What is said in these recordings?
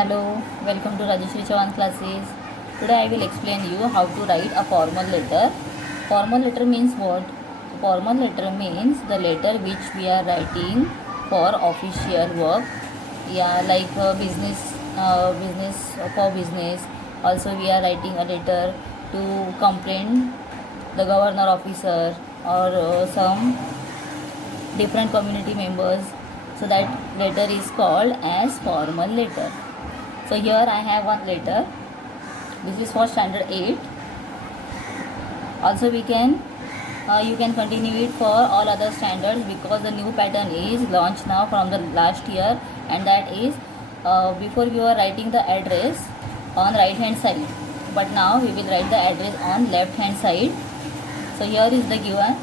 Hello, welcome to Rajeshri Chavan classes. Today I will explain you how to write a formal letter. Formal letter means what? Formal letter means the letter which we are writing for official work. Yeah, like business for business. Also, we are writing a letter to complain the governor officer or some different community members. So that letter is called as formal letter. So here I have one letter. This is for standard 8. Also you can continue it for all other standards because the new pattern is launched now from the last year, and that is before we were writing the address on right hand side, but now we will write the address on left hand side. So here is the given.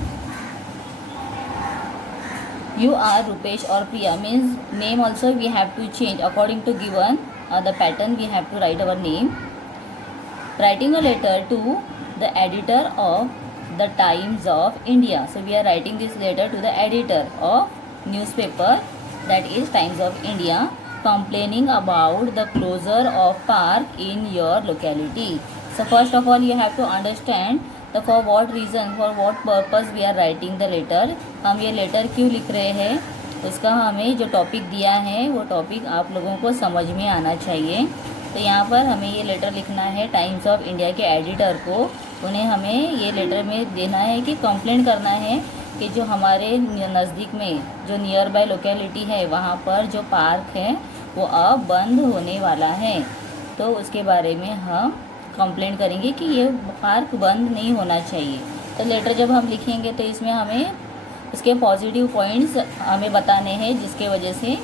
You are Rupesh or Priya means name also we have to change according to given the pattern. We have to write our name. Writing a letter to the editor of the Times of India. So we are writing this letter to the editor of newspaper, that is Times of India, complaining about the closure of park in your locality. So first of all you have to understand the for what reason, for what purpose we are writing the letter. हम ये letter क्यों लिख रहे हैं, उसका हमें जो topic दिया है वो टॉपिक आप लोगों को समझ में आना चाहिए. तो यहाँ पर हमें ये लेटर लिखना है टाइम्स ऑफ इंडिया के एडिटर को. उन्हें हमें ये लेटर में देना है कि कंप्लेंट करना है कि जो हमारे नज़दीक में जो नियर बाय लोकेलिटी है वहाँ पर जो पार्क है वो अब बंद होने वाला है. तो उसके बारे में हम कंप्लेंट करेंगे कि ये पार्क बंद नहीं होना चाहिए. तो लेटर जब हम लिखेंगे तो इसमें हमें उसके पॉजिटिव पॉइंट्स हमें बताने हैं जिसके वजह से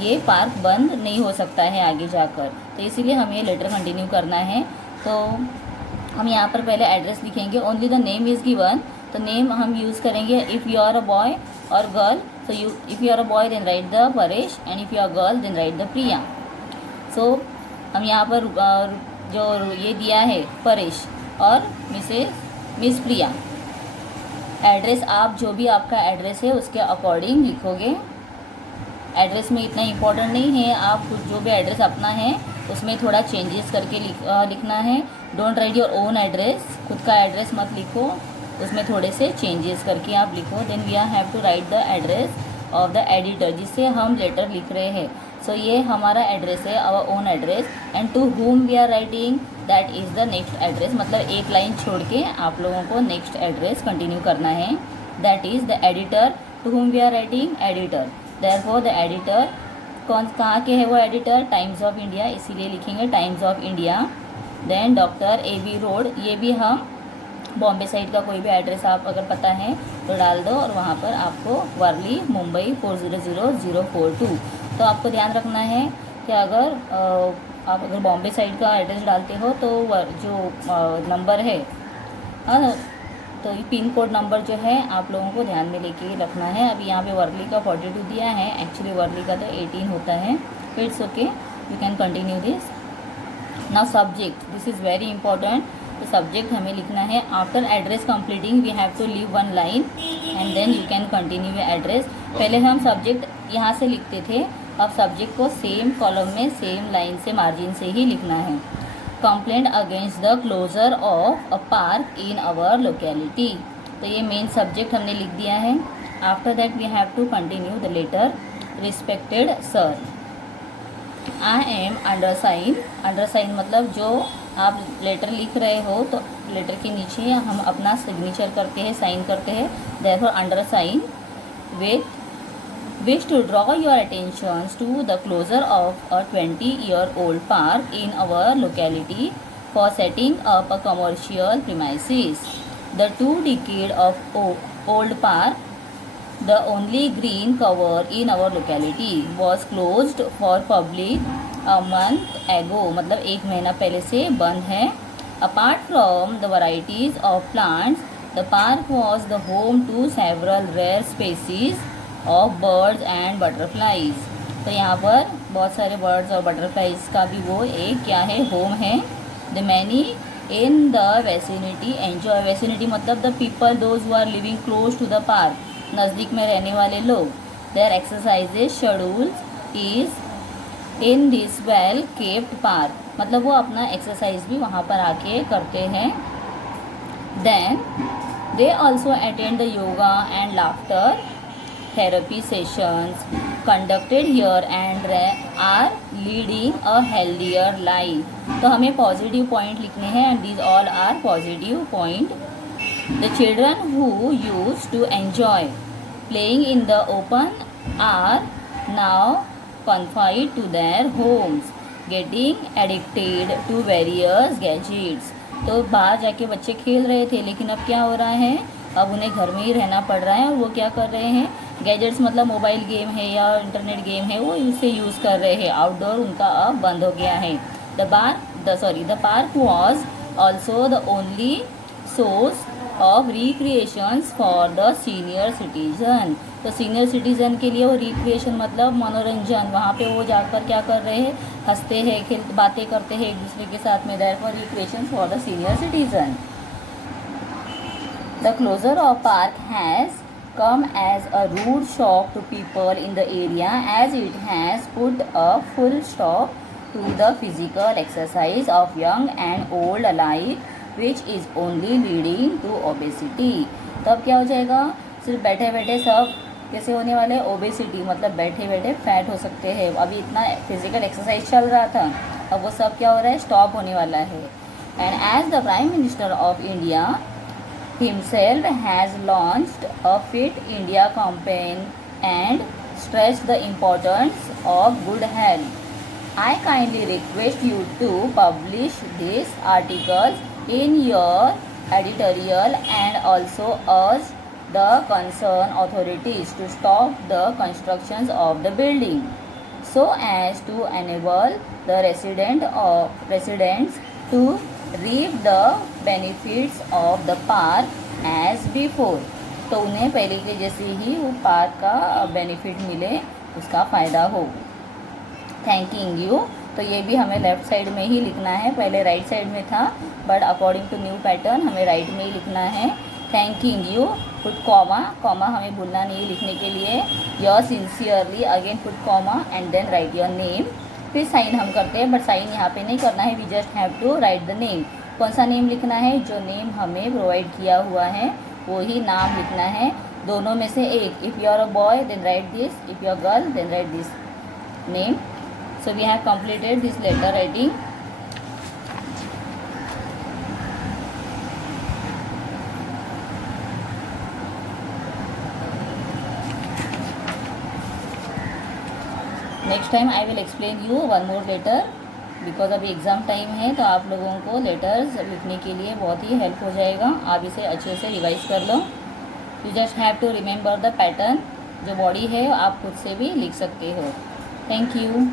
ये पार्क बंद नहीं हो सकता है आगे जाकर. तो इसीलिए हमें ये लेटर कंटिन्यू करना है. तो हम यहाँ पर पहले एड्रेस लिखेंगे. Only the name is given. तो नेम हम यूज़ करेंगे if you are a boy और girl. So if you are a boy then write the Paresh, and if you are girl then write the Priya. So हम यहाँ पर जो ये दिया है परेश और मिस प्रिया. एड्रेस आप जो भी आपका एड्रेस है उसके अकॉर्डिंग लिखोगे. एड्रेस में इतना इम्पोर्टेंट नहीं है, आप जो भी एड्रेस अपना है उसमें थोड़ा चेंजेस करके लिखना है. Don't write your own address. खुद का एड्रेस मत लिखो, उसमें थोड़े से चेंजेस करके आप लिखो. Then we have to write the address of the editor जिससे हम लेटर लिख रहे हैं. सो ये हमारा एड्रेस है, our own address, and to whom we are writing that is the next address. मतलब एक लाइन छोड़ के आप लोगों को नेक्स्ट एड्रेस कंटिन्यू करना है. That is the editor. To whom we are writing editor. Therefore the editor कहाँ के है वो एडिटर, टाइम्स ऑफ इंडिया, इसीलिए लिखेंगे Times of India. Then doctor AB road, ये भी हम बॉम्बे साइड का कोई भी एड्रेस आप अगर पता है तो डाल दो और वहाँ पर आपको वर्ली मुंबई 400042. तो आपको ध्यान रखना है कि आप अगर बॉम्बे साइड का एड्रेस डालते हो तो जो नंबर है तो पिन कोड नंबर जो है आप लोगों को ध्यान में लेके रखना है. अभी यहाँ पे वर्ली का 42 दिया है, एक्चुअली वर्ली का तो 18 होता है. It's okay, you can continue this. Now subject, this is very important. तो सब्जेक्ट हमें लिखना है after address completing we have to leave one line and then you can continue your address. पहले हम सब्जेक्ट यहाँ से लिखते थे, अब सब्जेक्ट को सेम कॉलम में सेम लाइन से मार्जिन से ही लिखना है. Complaint against the closure of a park in our locality. तो ये मेन सब्जेक्ट हमने लिख दिया है. After that we have to continue the letter. Respected sir, I am undersign. Undersign मतलब जो आप लेटर लिख रहे हो तो लेटर के नीचे हम अपना सिग्नेचर करते हैं, साइन करते हैं. Therefore undersigned with wish to draw your attention to the closure of a 20-year-old park in our locality for setting up a commercial premises. The 2 decade of old park, the only green cover in our locality, was closed for public a month ago. मतलब 1 महीना पहले से बंद है. Apart from the varieties of plants, the park was the home to several rare species of birds and butterflies. तो यहाँ पर बहुत सारे बर्ड्स और बटरफ्लाइज का भी वो एक क्या है, होम है. The many in the vicinity enjoy. Vicinity मतलब the people those who are living close to the park, नज़दीक में रहने वाले लोग. There exercises schedules is in this well kept park, मतलब वो अपना एक्सरसाइज भी वहाँ पर आके करते हैं। Then they also attend the yoga and laughter therapy sessions conducted here and are leading a healthier life. तो हमें पॉजिटिव पॉइंट लिखने हैं and these all are positive point. The children who use to enjoy playing in the open are now confined to their homes, getting addicted to various gadgets। तो बाहर जाके बच्चे खेल रहे थे, लेकिन अब क्या हो रहा है, अब उन्हें घर में ही रहना पड़ रहा है और वो क्या कर रहे हैं, गैजेट्स मतलब मोबाइल गेम है या इंटरनेट गेम है, वो इसे यूज़ कर रहे हैं। आउटडोर उनका अब बंद हो गया है। The park was also the only source of recreations for the senior citizen. तो सीनियर सिटीजन के लिए वो रिक्रिएशन मतलब मनोरंजन, वहाँ पे वो जाकर क्या कर रहे हैं, हंसते हैं, बातें करते हैं एक दूसरे के साथ में। Therefore recreation for the senior citizen. The closure of park has come as a rude shock to people in the area, as it has put a full stop to the physical exercise of young and old alike, which is only leading to obesity। तब क्या हो जाएगा, सिर्फ बैठे बैठे सब कैसे होने वाले, ओबेसिटी मतलब बैठे बैठे फैट हो सकते हैं। अभी इतना फिजिकल एक्सरसाइज चल रहा था, अब वो सब क्या हो रहा है, स्टॉप होने वाला है। And as the prime minister of India himself has launched a Fit India campaign and stressed the importance of good health. I kindly request you to publish these articles in your editorial and also urge the concerned authorities to stop the constructions of the building so as to enable the residents to reap the benefits of the park as before। तो उन्हें पहले के जैसे ही वो park का benefit मिले, उसका फ़ायदा हो। थैंकिंग यू, तो ये भी हमें लेफ़्ट साइड में ही लिखना है, पहले राइट साइड में था, but according to new pattern हमें राइट में ही लिखना है। Thanking you, put comma, comma हमें भूलना नहीं लिखने के लिए। Your sincerely, again put comma and then write your name. फिर साइन हम करते हैं, बट साइन यहाँ पे नहीं करना है, we just have to write the name. कौन सा नेम लिखना है, जो नेम हमें प्रोवाइड किया हुआ है वो ही नाम लिखना है, दोनों में से एक। If you are a boy then write this, if you are girl then write this name. So we have completed this letter writing. Next time I will explain you one more letter, because अभी exam time है, तो आप लोगों को letters लिखने के लिए बहुत ही हेल्प हो जाएगा। आप इसे अच्छे से रिवाइज कर लो। You just have to remember the pattern, जो बॉडी है आप खुद से भी लिख सकते हो। Thank you.